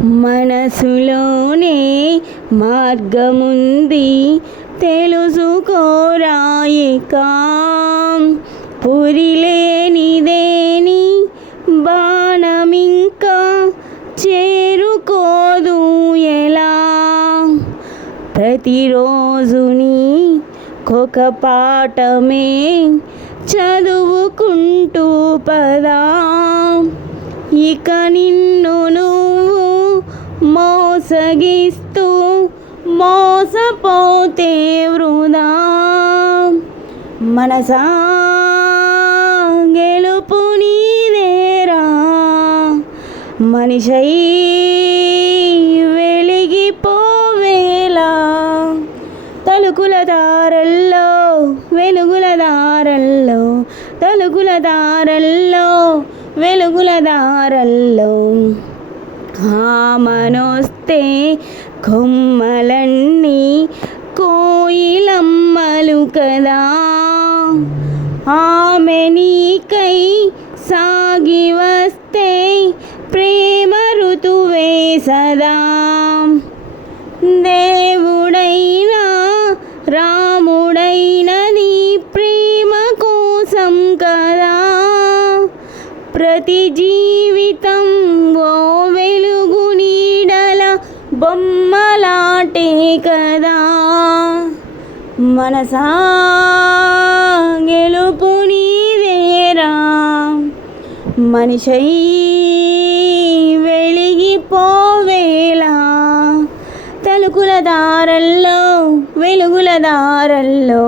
మనసులోనే మార్గముంది తెలుసుకోరాయిక. పురిలేనిదేని బాణమింకా చేరుకోదు ఎలా. ప్రతిరోజు నీకొక పాఠమే చదువుకుంటూ పదా. ఇక నిన్ను నువ్వు మోసగిస్తూ మోసపోతే వృధా. మనసా గెలుపు నీదేరా, మనిషై వెలిగిపోవేలా. తలుకుల దారల్లో వెలుగుల దారల్లో, తలుకుల దారల్లో వెలుగుల దారల్లో. ఆమనొస్తే కొమ్మలన్నీ కోయిలమ్మలు కదా. ఆమె నీకై సాగి వస్తే ప్రేమ ఋతువే సదా. దేవుడైనా రాముడైనా నీ ప్రేమ కోసం కదా. ప్రతి జీవితం ఓ వెలుగు నీడల బొమ్మలాటే కదా. మనసా గెలుపు నీదేరా, మనిషై వెలిగిపోవేలా. తలుకుల దారల్లో వెలుగుల దారల్లో.